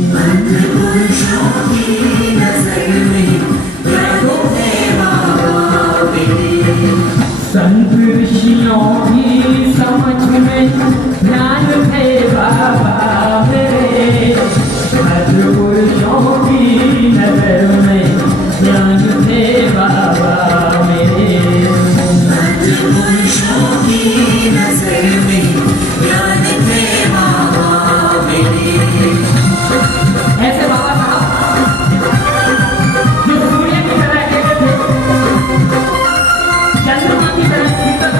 पुरुषों की नजर में प्रभु है बाबा मेरे। संत ऋषियों की समझ में ध्यान थे बाबा मेरे। भद्र पुरुषों की नजर में ध्यान थे बाबा मेरे। भद्र पुरुषों की नजर में ध्यान थे बाबा मेरे। ऐसे बाबा साहब जो सूर्य की तरह कहते थे, चंद्रमा की तरह शीतल,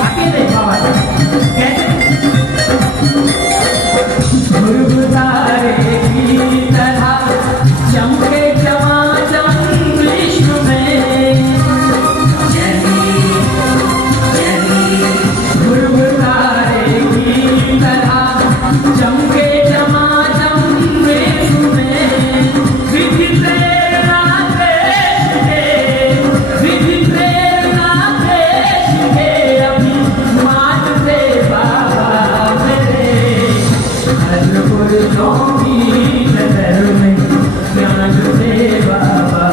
अकेले बाबा कहते ध्रुव तारे की तरह चमके चमाचम विश्व में। ध्रुव तारे की तरह चमके चमाचम विश्व में। विधि प्रेरणा देश के, विधि प्रेरणा देश के अभिमान से बाबा मेरे। भद्र पुरुषों की नजर में ध्यान से बाबा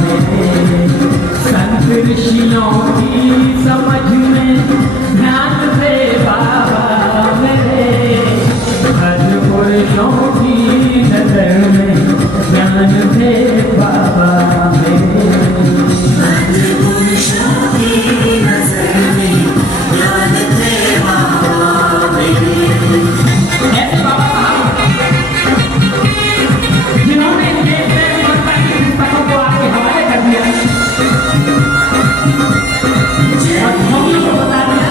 मेरे। संत ऋषियों की समझ में ध्यान से बाबा मेरे। भद्र पुरुषों की नजर में ध्यान से बाबा मेरे। भद्र पुरुषों की नजर में ध्यान थे बाबा मेरे। ऐसे बाबा साहब जिन्होंने देश में संस्था की पुस्तकों को आपके हवाले कर दिया और मम्मी को बता दिया,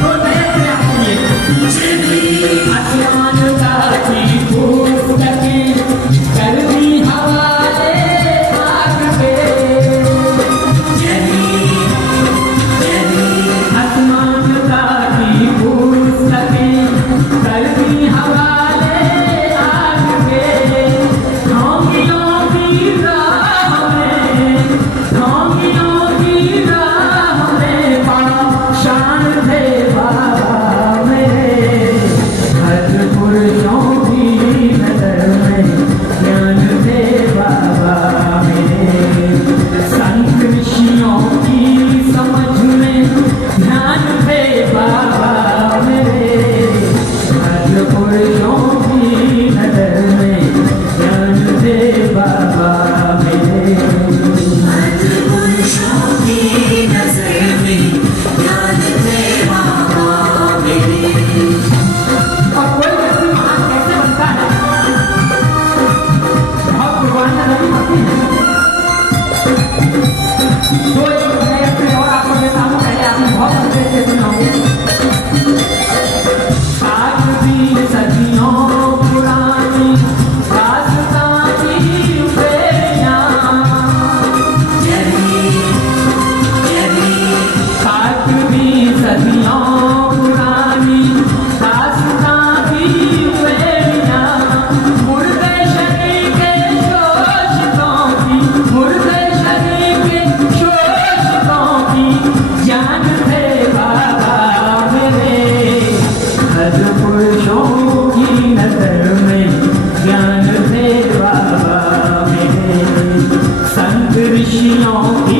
तो नए से आपके लिए आसमान का की पुस्तकें कर दी हवाले आग पे। आसमान का की पुस्तकें कर दी हवाले आग पे। ढोंगियों की राह में, ढोंगियों की राह में शान थे बाबा मेरे। भद्र पुरुषों की नजर में ध्यान थे बाबा मेरे। संत ऋषियों की समझ में ध्यान थे बाबा मेरे। भद्र पुरुषों की नजर में ध्यान थे बाबा मेरे। भद्र पुरुषों की नजर में ध्यान थे बाबा मेरे। और कोई व्यक्ति महान कैसे बनता है? बहुत भगवान का नबी होते हैं। तो मैं अपने और आपको देता हूँ, पहले आपने बहुत अच्छे से सुना होंगे। आज भी सदियों पुरानी दास्तां की बेड़ियाँ, आज भी सदियों पुरानी दास्तां की बेड़ियाँ। मुर्दे शरीर के शोषितों की, मुर्दे शरीर के शोषितों की जान थे बाबा मेरे। भद्र पुरुषों की नजर में ज्ञान थे बाबा मेरे। संत ऋषियों की